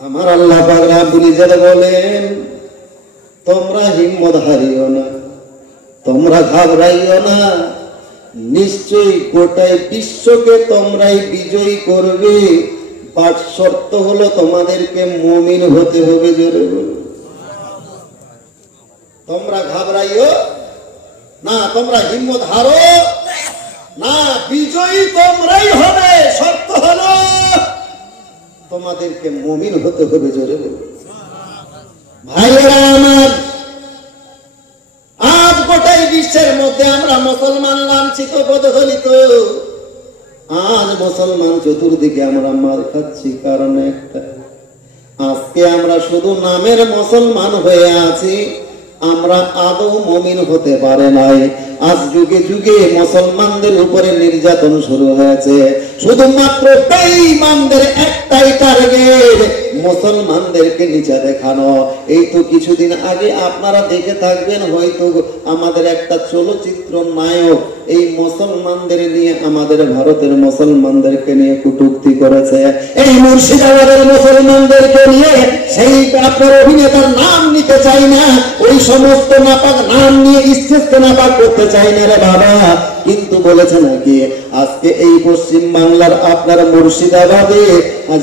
আমার আল্লাহ পাক রব্বুল ইজ্জত বলেন, তোমরা হিম্মত হারিও না, তোমরা ঘাবড়াইও না, নিশ্চয়ই গোটাই বিশ্বকে তোমরাই বিজয়ী করবে। বাট শর্ত হলো তোমাদেরকে মুমিন হতে হবে। জোরে বলো, তোমরা ঘাবড়াইও না, তোমরা হিম্মত হারো না, বিজয়ী তোমরাই হবে। শর্ত হলো তোমাদেরকে মুমিন হতে হবে। জোরে বলো ভাইয়েরা আমার, আজ গোটাই বিশ্বের মধ্যে আমরা মুসলমান লাঞ্ছিত পদদলিত। আজ মুসলমান চতুর্দিকে আমরা মার খাচ্ছি কারণ একটা, আজকে আমরা শুধু নামের মুসলমান হয়ে আছি, আমরা আদৌ মুমিন হতে পারে নাই। আজ যুগে যুগে মুসলমানদের উপরে নির্যাতন শুরু হয়েছে, শুধুমাত্র বেঈমানদের একটাই টার্গেট, মুসলমানদেরকে নিচে দেখানো। এই তো কিছুদিন আগে আপনারা দেখে থাকবেন হয়তো, আমাদের একটা চলচ্চিত্র নায়ক এই মুসলমানদের নিয়ে, আমাদের ভারতের মুসলমানদেরকে নিয়ে কটূক্তি করেছে। এই মুর্শিদাবাদের মুসলমানদেরকে নিয়ে, সেই আপনার অভিনেতার নাম নিতে চাই না, ওই সমস্ত নাপাক নাম নিয়ে স্টেজকে নাপাক করতে চাই না রে বাবা, কিন্তু বলেছে নাকি আজকে এই পশ্চিম বাংলার আপনার মুর্শিদাবাদে,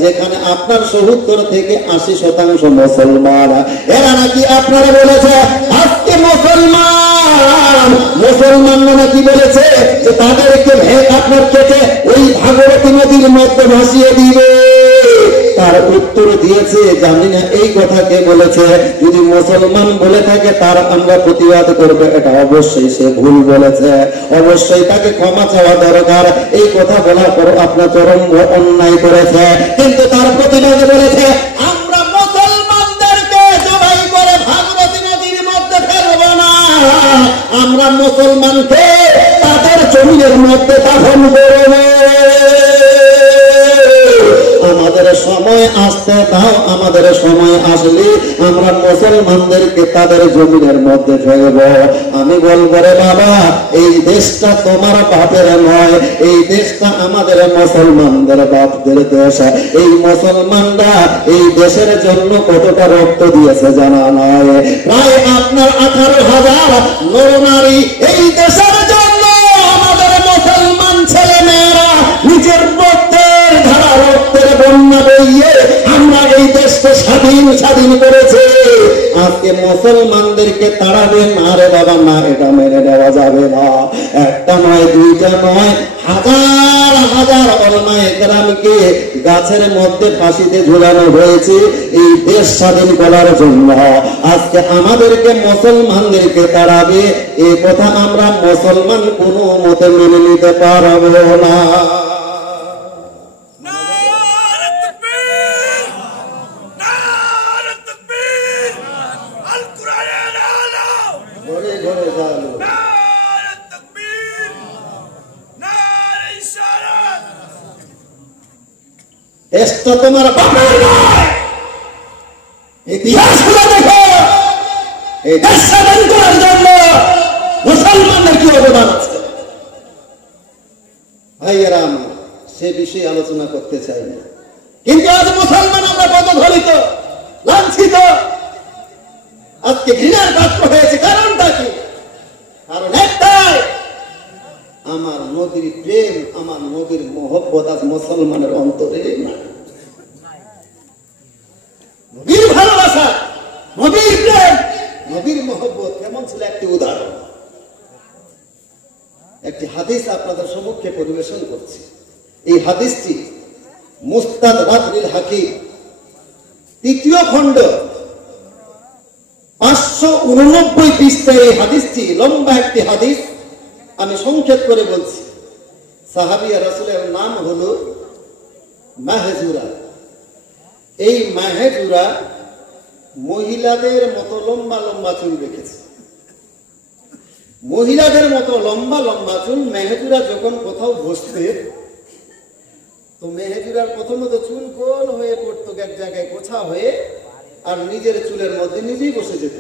যেখানে আপনার ৭০ থেকে ৮০% মুসলমান, এরা নাকি আপনারা বলেছে আজকে মুসলমান নাকি বলেছে যে তাদেরকে আপনার কেটে ওই ভাগীরথী নদীর মধ্যে ভাসিয়ে দিবে। তার উত্তর দিয়েছে, জানি না এই কথা কে বলেছে, যদি মুসলমান বলে থাকে তার আমরা প্রতিবাদ করবে, এটা অবশ্যই সে ভুল বলেছে, অবশ্যই তাকে ক্ষমা চাওয়া দরকার। এই কথা বলার পর আপনার চরম অন্যায় করেছে, কিন্তু তার প্রতিবাদে বলেছে আমরা মুসলমানদেরকে জবাই করে ভাগীরথী নদীর মধ্যে ফেলবো না, আমরা মুসলমানকে তাদের জমিনের মধ্যে দাফন করব। আমাদের সময় আসতে দাও, আমাদের সময় আসলে আমরা মুসলমানদেরকে তাদের জমিনের মধ্যে ফেলব। আমি বলবো রে বাবা, এই দেশটা তোমার বাপের নয়, এই দেশটা আমাদের মুসলমানদের বাপদের দেশ। এই মুসলমানরা এই দেশের জন্য কতটা রক্ত দিয়েছে জানা নয়, প্রায় আপনার 18,000 নরনারী এই দেশের জন্য, আমাদের মুসলমান ছেলে মেয়েরা নিজের রক্তের ধারা, রক্তের বন্যা বইয়ে আমরা এই দেশকে স্বাধীন করেছে। আজকে মুসলমানদেরকে তাড়াবে না রে বাবা, না, এটা মেনে নেওয়া যাবে না। একটা নয়, দুইটা নয়, হাজার হাজার উলামায়ে কেরামকে গাছের মধ্যে ফাঁসিতে ঝুলানো হয়েছে এই দেশ স্বাধীন করার জন্য। আজকে আমাদেরকে মুসলমানদেরকে তাড়াবে, এ কথা আমরা মুসলমান কোনো মতে মেনে নিতে পারবো না। দেশটা তোমার বাপের নয়, ইতিহাস গুলো দেখো, এই দেশ স্বাধীন করার জন্য মুসলমানদের কি অবদান আছে। ভাইয়েরা আমার সে বিষয়ে আলোচনা করতে চাই না, কিন্তু আজ মুসলমান আমরা পদদলিত, লাঞ্ছিত, আজকে ঘৃণার পাত্র হয়েছে। কারণটা কি? কারণ একটাই, আমার নবীর প্রেম, আমার নবীর মহব্বত আজ মুসলমানের অন্তরে নাই। নবীর ভালোবাসা, নবীর প্রেম, নবীর মহব্বত কেমন ছিল একটি উদাহরণ, একটি হাদিস আপনাদের সম্মুখে পরিবেশন করছি। এই হাদিসটি মুস্তাদরাক বিল হাকিম ৩য় খণ্ড 589 পৃষ্ঠায় এই হাদিসটি, লম্বা একটি হাদিস, আমি সংক্ষেপ করে বলছি। সাহাবিয়া রাসূলের নাম হলো মাহজুরা। এই মাহজুরা মহিলাদের মতো লম্বা লম্বা চুল রেখেছে, মহিলাদের মতো লম্বা লম্বা চুল। মেহজুরা যখন কোথাও বসতে, তো মেহজুরার প্রথমত চুল গোল হয়ে পড়তো এক জায়গায় গোছা হয়ে, আর নিজের চুলের মধ্যে নিজেই বসে যেত।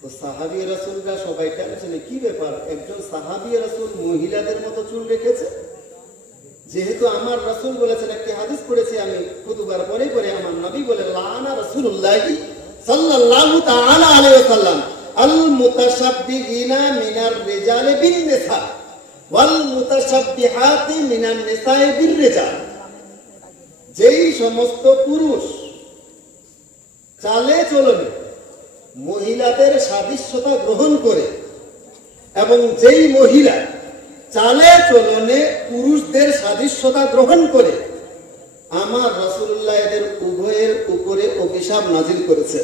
তো সাহাবী রাসূলরা সবাই টেনশন, কি ব্যাপার, একজন সাহাবী রাসূল মহিলাদের মতো চুল রেখেছে। যেহেতু আমার রাসূল বলেছেন, একটি হাদিস পড়েছি আমি খুতবার পরেই রাসূলুল্লাহ সাল্লাল্লাহু তাআলা আলাইহি ওয়াসাল্লাম আল মুতাশাব্বিহিনা মিনার রিজালি বিন নিসা ওয়াল মুতাশাব্বিহাতি মিনান নিসাই বির রিজাল, যেই সমস্ত পুরুষ চালে চলনে মহিলাদের সাদৃশ্যতা গ্রহণ করে এবং যেই মহিলা চালে চলনে পুরুষদের সাদৃশ্যতা গ্রহণ করে, আমার রাসূলুল্লাহ এদের উভয়ের উপরে অভিশাপ নাজিল করেছে।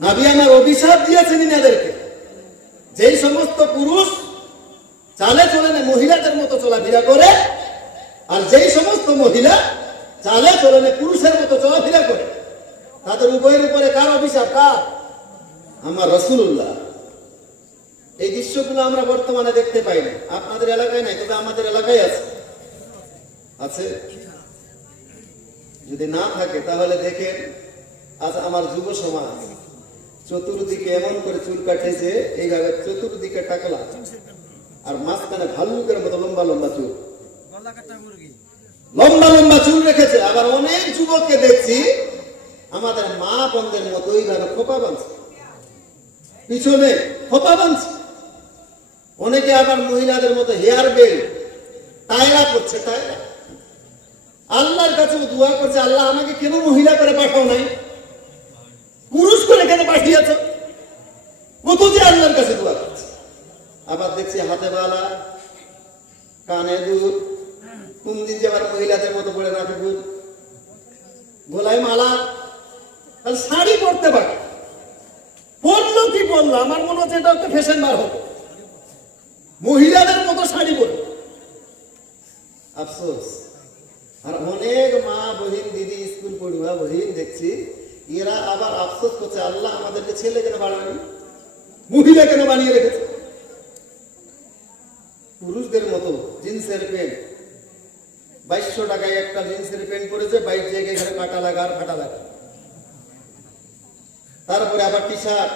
নবী আমার অভিশাপ দিয়েছেন এদেরকে, যেই সমস্ত পুরুষ চালে চলনে মহিলাদের মতো চলাফেরা করে আর যেই সমস্ত মহিলা চালে চলনে পুরুষের মতো চলাফেরা করে, তাদের উভয়ের উপরে কার অভিশাপ? কার? আমার রাসূলুল্লাহ। এই দৃশ্যগুলো আমরা বর্তমানে দেখতে পাই না, আপনাদের এলাকায় নাই, তবে আমাদের এলাকায় আছে। আছে যদি না থাকে তাহলে দেখেন, আজ আমার যুব সমাজ চতুর্দিকে এমন করে চুল কাটেছে, এইভাবে চতুর্দিকে টাকলা আর মাঝখানে ভাল্লুকের মতো লম্বা লম্বা চুল, লম্বা লম্বা চুল রেখেছে। আবার অনেক যুবককে দেখছি আমাদের মা বোনদের মতো এইভাবে খোপা বাঁধছে, পিছনে খোপা বাঁধছে। অনেকে আবার মহিলাদের মতো হেয়ার বেল্ট টায়রা করছে, টায়রা। আল্লাহর কাছে দোয়া করছে, আল্লাহ আমাকে কেন মহিলা করে পাঠাও নাই, পুরুষ করে কেন পাঠিয়েছ? কত যে আল্লাহর কাছে দোয়া করছে। আবার দেখছি হাতে বালা, কানে দুল, কোন দিন যে আবার মহিলাদের মতো পড়ে রাখে দুল, গলায় মালা, শাড়ি পরতে পারে। পরলো কি পরলো, আমার মনে হচ্ছে এটা একটা ফ্যাশন বার হবে, মহিলাদের মতো শাড়ি পরে। আফসোস। আর অনেক মা বহিন দিদি স্কুল পড়ুয়া বহিন দেখছি, এরা আবার আফসোস করছে, আল্লাহ আমাদেরকে ছেলে কেন বানায়নি, মহিলা কেন বানিয়ে রেখেছে। পুরুষদের মতো জিন্সের প্যান্ট, 2200 টাকায় একটা জিন্সের প্যান্ট পরেছে, 22 জায়গায় এখানে কাটা লাগা আর ফাটা লাগা। তারপরে আবার টি শার্ট,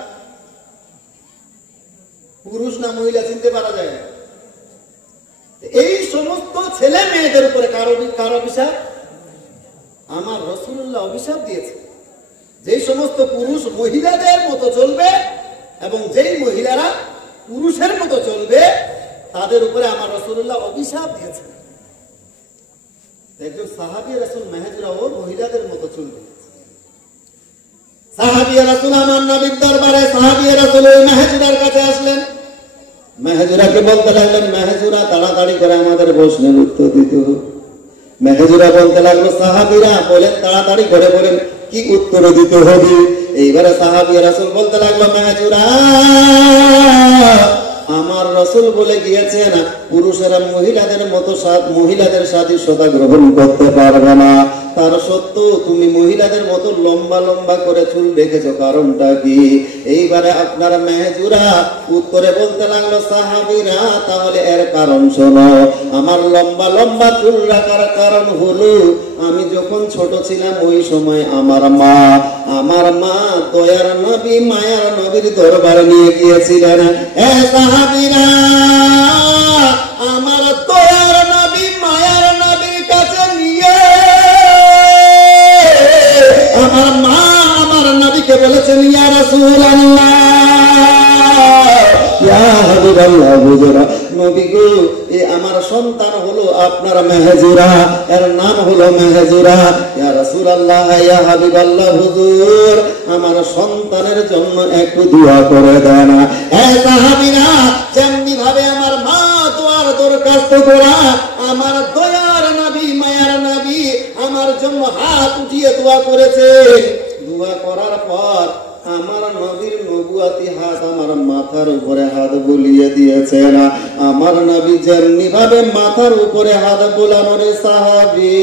পুরুষ না মহিলা চিনতে পারা যায় না। এই সমস্ত ছেলে মেয়েদের উপরে কার অভিশাপ? আমার রাসূলুল্লাহ অভিশাপ দিয়েছে। যেই সমস্ত পুরুষ মহিলাদের মতো চলবে এবং যেই মহিলারা পুরুষের মতো চলবে, তাদের উপরে আমার রাসূলুল্লাহ অভিশাপ দিয়েছে। একজন সাহাবী রাসূল মেহজুরাও মহিলাদের মতো চলবে। সাহাবী রাসূল আমার নবীর দরবারে সাহাবী রাসূল মেহজুরার কাছে আসলেন। মেহজুরাকে বলতে লাগলেন, মেহজুরা তাড়াতাড়ি করে আমাদের প্রশ্নের উত্তর দিতে হবে। মেহজুরা বলতে লাগলো, সাহাবীরা বলেন তাড়াতাড়ি করে বলেন কি উত্তর দিতে হবে। এইবারে সাহাবী রাসূল বলতে লাগলো, মেহজুরা আমার রাসূল বলে গিয়েছেন পুরুষেরা মহিলাদের সাদৃশ্যতা গ্রহণ করতে পারবে না। তার সত্ত্বেও তুমি মহিলাদের মতো লম্বা লম্বা করে চুল রেখেছো, কারণটা কি? এইবারে আপনার মেহজুরা উত্তরে বলতে লাগলো, সাহাবীরা তাহলে এর কারণ শোনো। আমার লম্বা লম্বা চুল রাখার কারণ হলো, আমি যখন ছোট ছিলাম ওই সময় আমার মা দয়ার নবী মায়ার নবীর দরবারে নিয়ে গিয়েছিলেন। সাহাবীরা আমার দয়ার নবী মায়ার নবীর কাছে নিয়ে আমার মা আমার নবীকে বলেছেন, ইয়া রাসূলুল্লাহ, ইয়া হাবিবাল্লাহ, হুজুরা নবী গো, এই আমার সন্তান হলো আপনার মেহজুরা, এর নাম হলো মেহজুরা। ইয়া রাসূলুল্লাহ, ইয়া হাবিবাল্লাহ, হুজুর আমার সন্তানের জন্য একটু দোয়া করে দেন। এই সাহাবীরা যেমনি ভাবে আমার মা দোয়ার দরখাস্ত করা, আমার দয়ার নবী মায়ার নবী আমার জন্য হাত উঠিয়ে দোয়া করেছে। দোয়া করার পর আমার নবীর নবুয়াতি হাত আমার মাথার উপরে হাত বুলিয়ে দিয়েছেন। আমার নবী যেমনি ভাবে মাথার উপরে হাত বুলানোর সাহাবী,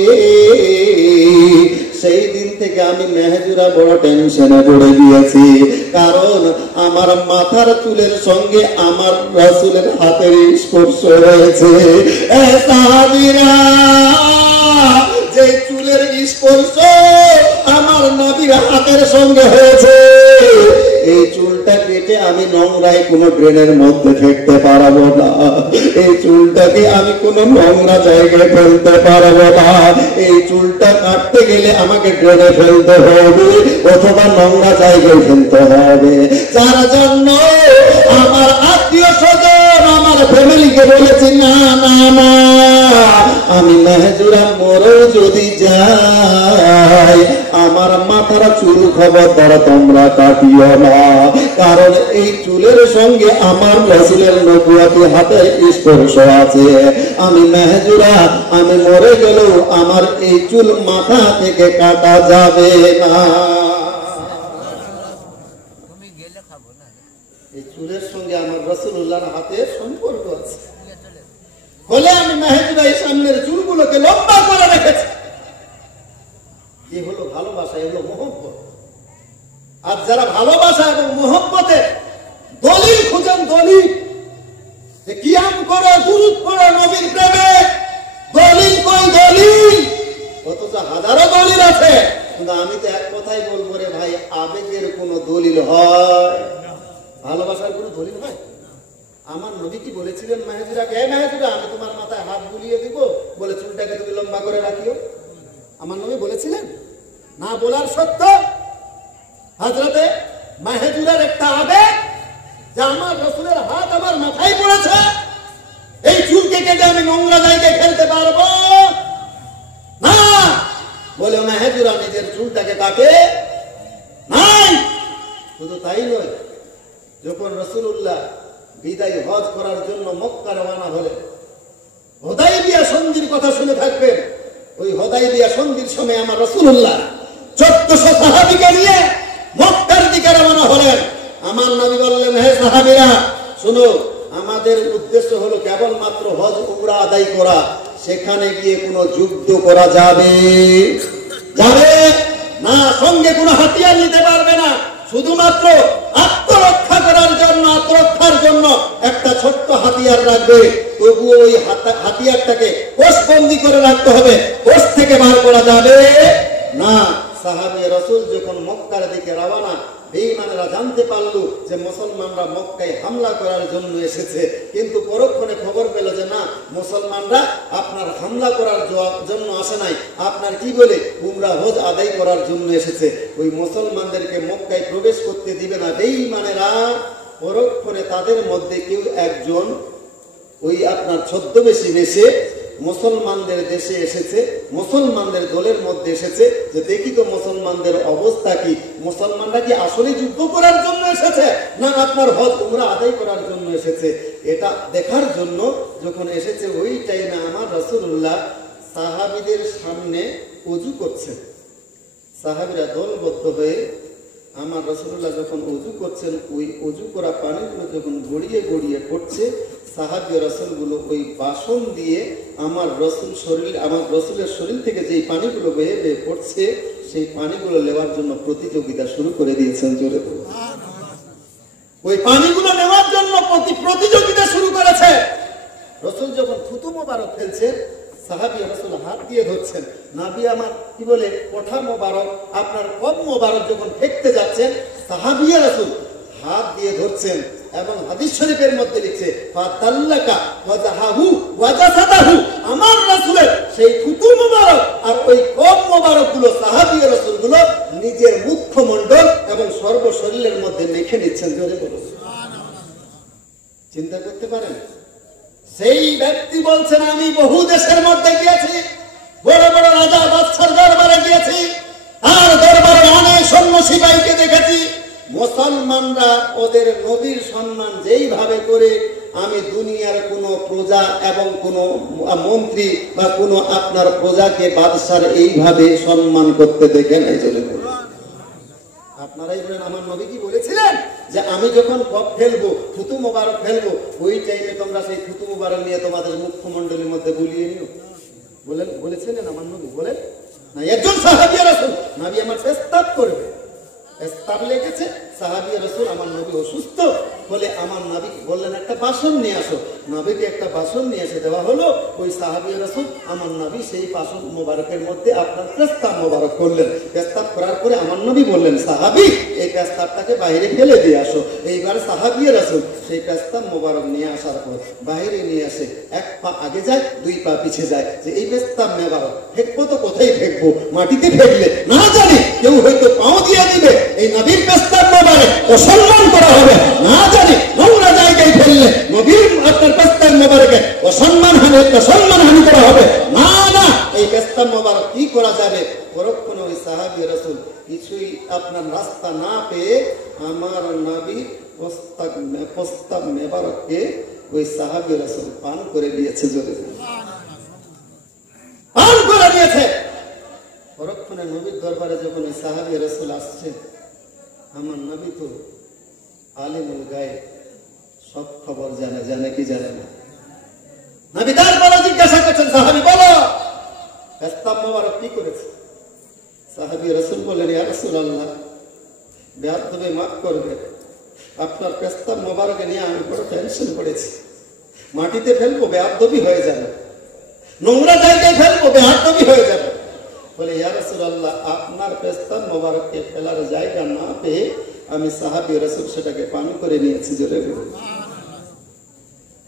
সেই দিন থেকে আমি মেহজুরা বড় টেনশনে পড়ে গিয়েছি, কারণ আমার মাথার চুলের সঙ্গে আমার রাসূলের হাতের স্পর্শ রয়েছে। সাহাবীরা যে চুলের স্পর্শ আমার নবীর হাতের সঙ্গে হয়েছে, এই চুলটা কেটে আমি নোংরায় কোনো ড্রেনের মধ্যে ফেলতে পারবো না, এই চুলটাকে আমি কোনো নোংরা জায়গায় ফেলতে পারবো না, এই চুলটা কাটতে গেলে আমাকে ড্রেনে ফেলতে হবে অথবা নোংরা জায়গায় ফেলতে হবে। যার জন্য আমার আত্মীয় স্বজন আমার ফ্যামিলিকে বলেছি না না না, আমি মেহেজুরা মরেও যদি যাই আমার মাথার চুল খবরদার তোমরা কাটিও না, কারণ এই চুলের সঙ্গে আমার রাসূলের নবুয়তি হাতের স্পর্শ আছে। আমি মেহেজুরা আমি মরে গেলেও আমার এই চুল মাথা থেকে কাটা যাবে না। এই চুলের সঙ্গে আমার রাসূলুল্লাহর হাতের সম্পর্ক আছে বলে আমি মেহেজুরা এই সামনের চুলগুলোকে লম্বা করে রেখেছি। এই হলো ভালোবাসা, এগুলো মহব্বত। আর যারা ভালোবাসা এবং মহব্বতের দলিল খুঁজেন, দলিল কিয়াম করো দুরূদ পড়ো নবীর প্রেমে, দলিল কই দলিল? অথচ হাজারো দলিল আছে, কিন্তু আমি তো এক কথাই বলবো রে ভাই, আবেগের কোনো দলিল হয়? ভালোবাসার কোনো দলিল হয়? আমার নবী কি বলেছিলেন মেহেজুরাকে, হে মেহেজুরা আমি তোমার মাথায় হাত বুলিয়ে দিব বলে চুলটাকে তুমি লম্বা করে রাখিও? আমার নবী বলেছিলেন? না বলার সত্ত্বেও হযরতে মেহেজুরার একটা আবেগ যে আমার রাসূলের হাত আমার মাথায় পড়েছে, এই চুলকে কেটে আমি নোংরা জায়গায় ফেলতে পারবো না বলে মেহেজুরা নিজের চুলটাকে কাটে নাই। শুধু তাই নয়, যখন রাসূলুল্লাহ বিদায় হজ করার জন্য মক্কা রওনা হলেন, হুদাইবিয়া সন্ধির কথা শুনে থাকবেন। ওই হুদাইবিয়া সন্ধির সময় আমার রাসূলুল্লাহ 1400 সাহাবীকে নিয়ে মক্কার দিকে রওনা হলেন। আমার নবী বললেন, হে সাহাবীরা শুনো, আমাদের উদ্দেশ্য হলো কেবলমাত্র হজ উমরা আদায় করা, সেখানে গিয়ে কোনো যুদ্ধ করা যাবে যাবে না, সঙ্গে কোনো হাতিয়ার নিতে পারবে না, শুধুমাত্র আত্মরক্ষা করার জন্য, আত্মরক্ষার জন্য একটা ছোট্ট হাতিয়ার রাখবে। তবুও ওই হাতিয়ারটাকে কোষবন্দি করে রাখতে হবে, কোষ থেকে বার করা যাবে না। সাহাবী রাসূল যখন মক্কার দিকে রওনা, বেঈমানেরা জানতে পারলো যে মুসলমানরা মক্কায় হামলা করার জন্য এসেছে, কিন্তু পরক্ষণে খবর পেল যে না, মুসলমানরা আপনার হামলা করার জন্য আসে নাই, আপনার কি বলে উমরা হজ আদায় করার জন্য এসেছে। ওই মুসলমানদেরকে মক্কায় প্রবেশ করতে দিবে না। বেঈমানেরা পরক্ষণে তাদের মধ্যে কেউ একজন ওই আপনার ছদ্মবেশী বেশে মুসলমানদের দেশে এসেছে, মুসলমানদের দলের মধ্যে এসেছে যে দেখি তো মুসলমানদের অবস্থা কি, মুসলমানরা কি আসলে যুদ্ধ করার জন্য এসেছে না আপনার হজ উমরা আদায় করার জন্য এসেছে। এটা দেখার জন্য যখন এসেছে, ওই টাইমে আমার রাসূলুল্লাহ সাহাবীদের সামনে ওযু করছেন। সাহাবীরা দলবদ্ধ হয়ে আমার রাসূলুল্লাহ যখন ওযু করছেন, ওই ওযু করা পানিগুলো যখন গড়িয়ে গড়িয়ে পড়ছে, সাহাবী রাসূলগুলো ওই বাসন দিয়ে আমার রাসূলের শরীর থেকে যে পানিগুলো বেয়ে বেয়ে পড়ছে, সেই পানিগুলো নেওয়ার জন্য প্রতিযোগিতা শুরু করে দিয়েছেন। জোরে ওই পানিগুলো নেওয়ার জন্য প্রতিযোগিতা শুরু করেছে। রাসূল যখন থুতু মোবারক ফেলছে, সাহাবী রাসূল হাত দিয়ে ধরছেন। নবী আমার কি বলে কোঠা মোবারক, আপনার কব মোবারক যখন ফেকতে যাচ্ছেন, সাহাবী রাসূল হাত দিয়ে ধরছেন। এবং হাদিস শরীফের মধ্যে লিখছে, ফাতাল্লাকা ওয়াজাহু ওয়াজাসাদাহু, আমার রাসূলের সেই থুতু মোবারক আর ওই কব মোবারক গুলো সাহাবী রাসূলগুলো নিজের মুখমণ্ডল এবং সর্বশরীরের মধ্যে মেখে নিচ্ছেন। জোরে বলুন সুবহানাল্লাহ। চিন্তা করতে পারেন? সেই ব্যক্তি বলছেন, আমি বহু দেশের মধ্যে গিয়েছি, বড় বড় রাজা বাদশার দরবারে গিয়েছি, আর দরবারে অনেক সৈন্য সিপাহীকে দেখেছি, মুসলমানরা ওদের নবীর সম্মান যেইভাবে করে, আমি দুনিয়ার কোনো প্রজা এবং কোনো মন্ত্রী বা কোনো আপনার প্রজাকে বাদশার এইভাবে সম্মান করতে দেখে নাই। চলে আপনারাই বলেন, আমার নবী কি বলেছিলেন যে আমি যখন কপ ফেলবো, থুতু মোবারক ফেলবো, ওই টাইমে তোমরা সেই থুতু মোবারক নিয়ে তোমাদের মুখমণ্ডলের মধ্যে বুলিয়ে নিও? বলেছিলেন আমার নবী? বলেন না। একজন সাহাবী রাসূল, নবী আমার পেশতাব করবে, প্রস্তাব লেগেছে, সাহাবী রাসূল আমার নবী অসুস্থ বলে আমার নবী বললেন একটা বাসন নিয়ে আসো। নবীকে একটা বাসন নিয়ে এসে দেওয়া হলো। ওই সাহাবী রাসূল আমার নবী সেই বাসন মোবারকের মধ্যে আপনার প্রস্তাব মোবারক করলেন। প্রস্তাব করার পরে আমার নবী বললেন, সাহাবী এই প্রস্তাবটাকে বাইরে ফেলে দিয়ে আসো। এইবার সাহাবী রাসূল সেই প্রস্তাব মোবারক নিয়ে আসার পর বাইরে নিয়ে আসে, এক পা আগে যায়, দুই পা পিছিয়ে যায়, যে এই প্রস্তাব মোবারক ফেকবো তো কোথায় ফেকবো, মাটিতে ফেকলে না জানি কেউ হয়তো পাও দিয়ে দিবে, এই নবীর প্রস্তাব মোবারক অসম্মান করা হবে, না জানি নোংরা জায়গায় ফেললে নবীর আপনার প্রস্তাব মোবারকে অসম্মান হানি করা হবে, না না এই প্রস্তাব মোবারক কি করা যাবে। পরক্ষণে ওই সাহাবী রাসূল কিছুই আপনার রাস্তা না পেয়ে আমার নবী প্রস্তাব মোবারককে ওই সাহাবী রাসূল পান করে দিয়েছে, জোরে পান করে দিয়েছে। পরক্ষণে নবীর দরবারে যখন ওই সাহাবী রাসূল আসছে, আমার নবী তো আলিমুল গায়ব, সব খবর জানে, জানে কি জানে না। নবী তারপরে জিজ্ঞাসা করছেন, সাহাবী বলো প্রস্তাব মোবারক কি করেছে? সাহাবী রাসূল বললেন, ইয়া রাসূলুল্লাহ বেয়াদবি মাফ করবে, আপনার প্রস্তাব মোবারকে নিয়ে আমি বড় টেনশন করেছি, মাটিতে ফেলবো বেয়াদবি হয়ে যাবে, নোংরা জায়গায় ফেলবো বেয়াদবি হয়ে যাবে। বলে, ইয়া রাসূলুল্লাহ আপনার প্রস্তাব মোবারককে ফেলার জায়গা না পেয়ে আমি সাহাবী রাসূল সেটাকে পান করে নিয়েছি, জোরে বলুন।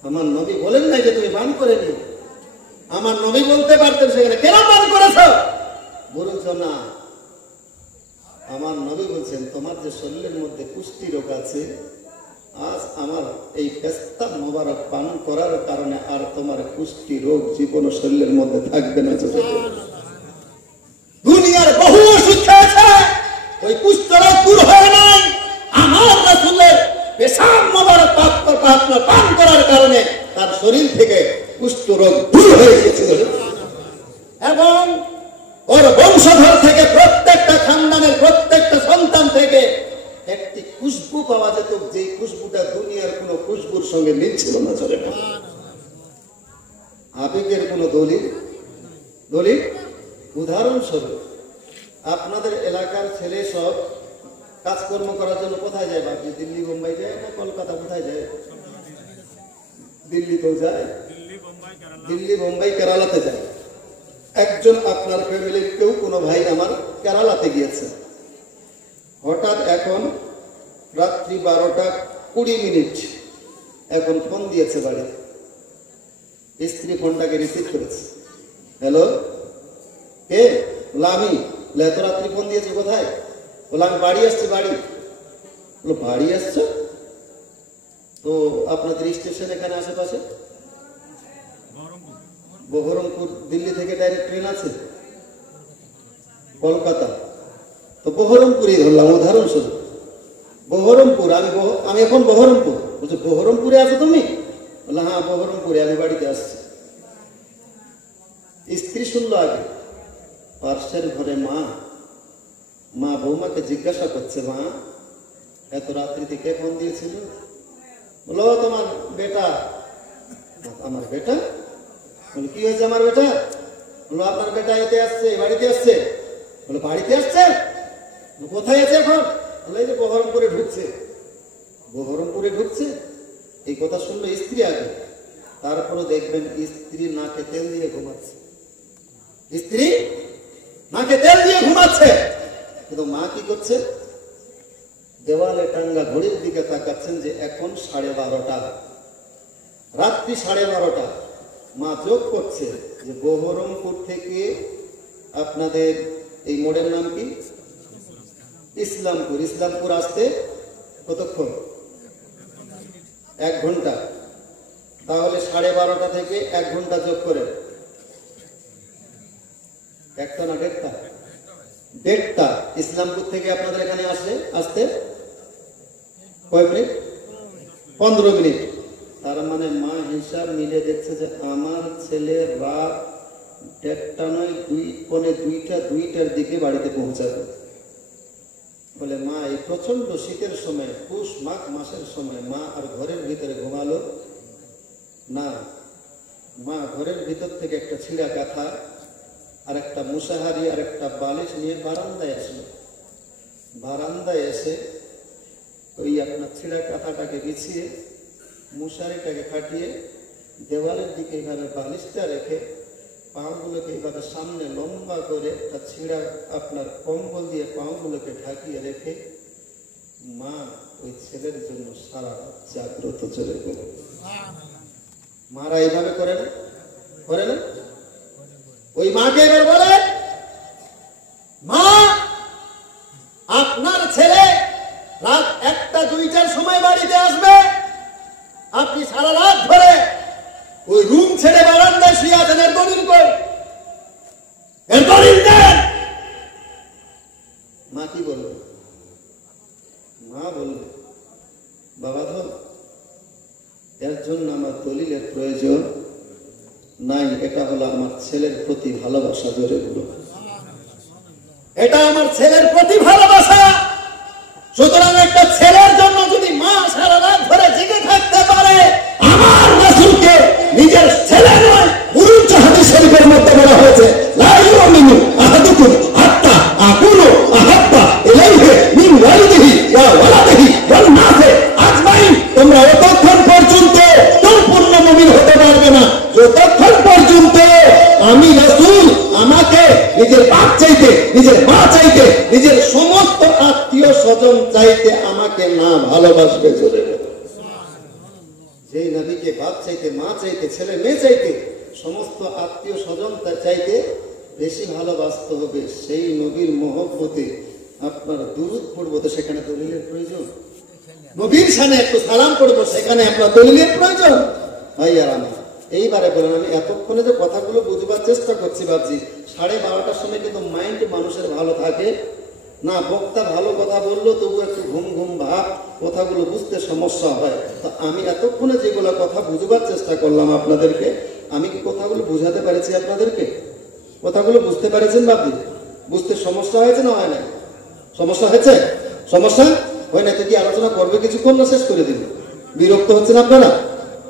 আমার নবী বলেন নাই যে তুমি পান করে নিও, আমার নবী বলতে পারতেন সেখানে কেন পান করেছো, বলছ না। আমার নবী বলছেন তোমার যে শরীরের মধ্যে পুষ্টি রোগ আছে, আজ আমার এই প্রস্তাব মোবারক পান করার কারণে আর তোমার পুষ্টি রোগ জীবন শরীরের মধ্যে থাকবে না। দুনিয়ার বহু ওষুধ খেয়েছে, ওই কুষ্ঠ রোগ দূর হয় নাই, আমার রাসূলের পেশাব মোবারক পান করার কারণে তার শরীর থেকে কুষ্ঠ রোগ দূর হয়ে গেছে। এবং ওর বংশধর থেকে প্রত্যেকটা খানদানের প্রত্যেকটা সন্তান থেকে একটি খুশবু পাওয়া যেত, যে খুশবুটা দুনিয়ার কোন খুশবুর সঙ্গে মিলছিল না। চলে না আবেগের কোন দলিল উদাহরণস্বরূপ আপনাদের এলাকার ছেলে সব কাজকর্ম করার জন্য কোথায় যায়? বাকি দিল্লি বোম্বাই যায় না কলকাতা, কোথায় যায়? দিল্লি তো যায়, দিল্লি বোম্বাই কেরালাতে যায়। একজন আপনার ফ্যামিলির কেউ কোনো ভাই আমার কেরালাতে গিয়েছে, হঠাৎ এখন রাত্রি 12:20 এখন ফোন দিয়েছে বাড়ি, স্ত্রী ফোনটাকে রিসিভ করেছে, হ্যালো কে? বলে আমি। এত রাত্রি ফোন দিয়েছে, কোথায়? বলে আমি বাড়ি আসছি। বাড়ি? বলো বাড়ি আসছো তো আপনাদের স্টেশন এখানে আশেপাশে? বহরমপুর দিল্লি থেকে ডাইরেক্ট ট্রেন আছে কলকাতা, তো বহরমপুরই ধরলাম উদাহরণস্বরূপ। বহরমপুর, আমি এখন বহরমপুর। বলছো বহরমপুরে আছো তুমি? বললাম হ্যাঁ বহরমপুরে, আমি বাড়িতে আসছি। স্ত্রী শুনলো আগে, পার্শ্বের ঘরে মা বৌমাকে জিজ্ঞাসা করছে, মা এত রাত্রিতে কে ফোন দিয়েছিল? বলো তোমার বেটা। আমার বেটা? বলে কি হয়েছে আমার বেটা? বলো আপনার বেটা এতে আসছে, বাড়িতে আসছে। বলে বাড়িতে আসছে? কোথায় আছে এখন? বলে এই যে বহরমপুরে ঢুকছে। বহরমপুরে ঢুকছে? এই কথা শুনলো স্ত্রী আগে, তারপরে দেখবেন স্ত্রী নাকে তেল দিয়ে ঘুমাচ্ছে। স্ত্রী নাকে তেল দিয়ে ঘুমাচ্ছে, কিন্তু মা কি করছে? দেওয়ালে টাঙ্গা ঘড়ির দিকে তাকাচ্ছেন যে এখন 12:30, রাত্রি 12:30। মা যোগ করছে যে বহরমপুর থেকে আপনাদের এই মোড়ের নাম কি? ইসলামপুর। ইসলামপুর আসতে কতক্ষণ? 1 ঘন্টা। তাহলে 12:30 থেকে 1 ঘন্টা যোগ করে 1টা না 1.5টা? 1.5টা। ইসলামপুর থেকে আপনাদের এখানে আসতে কয় মিনিট? 15 মিনিট। তার মানে মা হিসাব মিলে দেখছে যে আমার ছেলে রাত 1.5টা নয় 2:45-2টার দিকে বাড়িতে পৌঁছাবে। বলে মা এই প্রচন্ড শীতের সময়, পুষ মাঘ মাসের সময় মা আর ঘরের ভিতরে ঘুমালো না। মা ঘরের ভিতর থেকে একটা ছিঁড়া কাঁথা আর একটা মুসাহারি আর একটা বালিশ নিয়ে বারান্দায় আসলো। বারান্দায় এসে ওই আপনার ছিঁড়া কাঁথাটাকে বিছিয়ে মশারিটাকে খাটিয়ে দেওয়ালের দিকে এইভাবে বালিশটা রেখে পাগুলোকে এইভাবে সামনে লম্বা করে একটা ছিঁড়া আপনার কম্বল দিয়ে পাগুলোকে ঢাকিয়ে রেখে মা ওই ছেলের জন্য সারা রাত জাগ্রত চলে গেল। মারা এইভাবে করে না, করে না? ওই মাকে এবার বলে, মা আপনার ছেলে রাত 1টা-2টার সময় বাড়িতে আসবে, আপনি সারা রাত ধরে ওই রুম ছেড়ে বারান্দায় শুয়ে আছেন, এর দলিল কই? এর দলিল দেন। মা কি বলবে? মা বলবে, বাবা ধর এর জন্য আমার দলিলের প্রয়োজন নাই, এটা হলো আমার ছেলের প্রতি ভালোবাসা। জোরে বলো, এটা আমার ছেলের প্রতি ভালোবাসা। সুতরাং একটা ছেলের জন্য যদি মা সারা রাত ধরে জেগে থাকতে পারে, আমার রাসূলকে নিজের ছেলে নয় বরঞ্চ হাদিস শরীফের মধ্যে বলা হয়েছে, লা ইউমিনু আহাদুকুম হাত্তা আকুনু আহাব্বা ইলাইহি মিন ওয়ালিদিহি ওয়া ওয়ালাদিহি ওয়ান নাসি আজমাইন। তোমরা ততক্ষণ পর্যন্ত সম্পূর্ণ মুমিন হতে পারবে না যতক্ষণ পর্যন্ত আমি রাসূল আমাকে নিজের বাপ চাইতে, নিজের মা চাইতে, নিজের সমস্ত আত্মীয় স্বজন চাইতে আমাকে না ভালোবাসবে। জোরে যে নবীকে বাপ চাইতে, মা চাইতে, ছেলে মেয়ে চাইতে, সমস্ত আত্মীয় স্বজন চাইতে বেশি ভালোবাসতে হবে, সেই নবীর মহব্বতে আপনার দুরূদ পড়বো, তো সেখানে দলিলের প্রয়োজন? নবীর শানে একটু সালাম পড়বো, সেখানে আপনার দলিলের প্রয়োজন? ভাইয়ার আমার এইবারে বলেন, আমি এতক্ষণে যে কথাগুলো বুঝবার চেষ্টা করছি, ভাবছি 12:30টার সময় কিন্তু মাইন্ড মানুষের ভালো থাকে না। বক্তা ভালো কথা বললো তবু একটু ঘুম ঘুম ভাব, কথাগুলো বুঝতে সমস্যা হয়। তো আমি এতক্ষণে যেগুলো কথা বুঝবার চেষ্টা করলাম আপনাদেরকে, আমি কি কথাগুলো বুঝাতে পেরেছি আপনাদেরকে? কথাগুলো বুঝতে পেরেছেন বাপি? বুঝতে সমস্যা হয়েছে না হয় না? সমস্যা হয়েছে? সমস্যা হয় না তো কি আলোচনা করবে কিছুক্ষণ, না শেষ করে দিন? বিরক্ত হচ্ছেন আপনারা?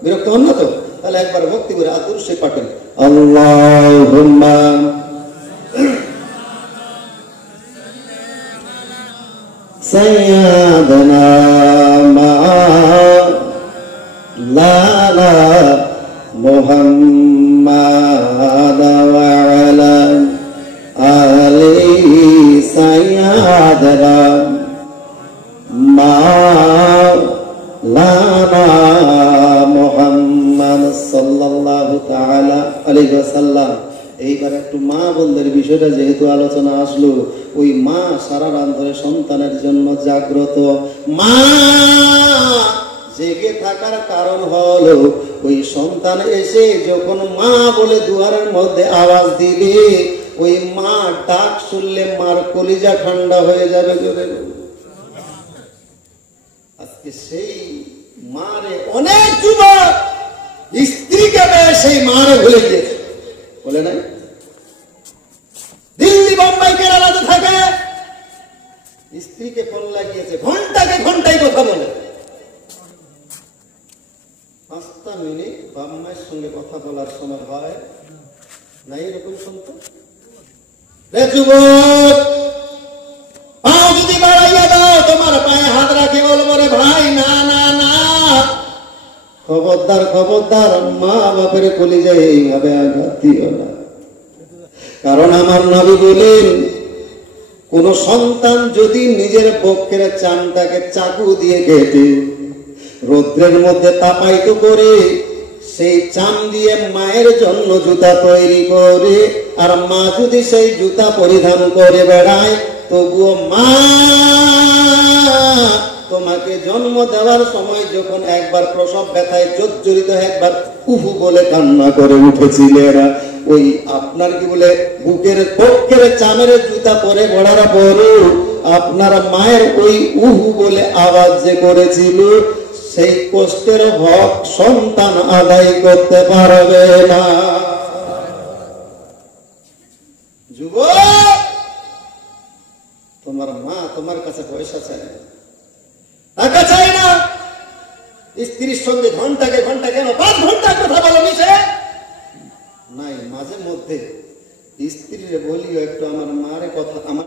বিরক্ত হন না তো? তাহলে একবার ভক্তি করে আদর সে পাঠেন, আল্লাহুম্মা সাইয়্যিদানা মাওলানা মুহাম্মাদ ওয়া আলা আলি সাইয়্যিদানা মাওলানা মুহাম্মদ সাল্লাল্লাহু তাআলা আলাইহি ওয়াসাল্লাম। এইবার একটু মা বোনদের বিষয়টা যেহেতু আলোচনা আসলো, ওই মা সারা রাত ধরে সন্তানের জন্য জাগ্রত। মা জেগে থাকার কারণ হলো ওই সন্তান এসে যখন মা বলে দুয়ারের মধ্যে আওয়াজ দিবে, ওই মা ডাক শুনলে মার কলিজা ঠান্ডা হয়ে যাবে। জোরে আজকে সেই মারে অনেক যুবক স্ত্রীকে পেয়ে সেই মারে ভুলে গিয়েছে, বলে নাই? দিল্লি বোম্বাই কেরালাতে থাকে, স্ত্রীকে ফোন লাগিয়েছে, ঘন্টাকে ঘন্টায় কথা বলে। 5টা মিনিট বাপ মায়ের সঙ্গে কথা বলার সময় হয় না, এরকম শুনতো? রে যুবক, পাও যদি বাড়াইয়া দাও, তোমার পায়ে হাত রাখি বলবো রে ভাই, না না না, খবরদার খবরদার, মা বাপের কলিজায় এইভাবে আঘাত দিও না। কারণ আমার নবী বলেন, কোন সন্তান যদি নিজের পক্ষের চামটাকে চাকু দিয়ে কেটে রৌদ্রের মধ্যে তাপায়িত করে সেই চাম দিয়ে মায়ের জন্য জুতা তৈরি করে, আর মা যদি সেই জুতা পরিধান করে বেড়ায়, তবুও মা তোমাকে জন্ম দেওয়ার সময় যখন একবার প্রসব ব্যথায় জর্জরিত একবার উহু বলে কান্না করে উঠেছিলেন, ওই আপনার কি বলে বুকের পক্ষের চামের জুতা পরে বড়ার পরও আপনার মায়ের ওই উহু বলে আওয়াজ যে করেছিল, সেই কষ্টের হক সন্তান আদায় করতে পারবে না। যুবক, তোমার মা তোমার কাছে পয়সা চায় না, টাকা চায় না, স্ত্রীর সঙ্গে ঘন্টাকে ঘন্টা কেন 5 ঘন্টা কথা বলে নিছে নাই, মাঝে মধ্যে স্ত্রীরে বলিও একটু আমার মারে কথা, আমার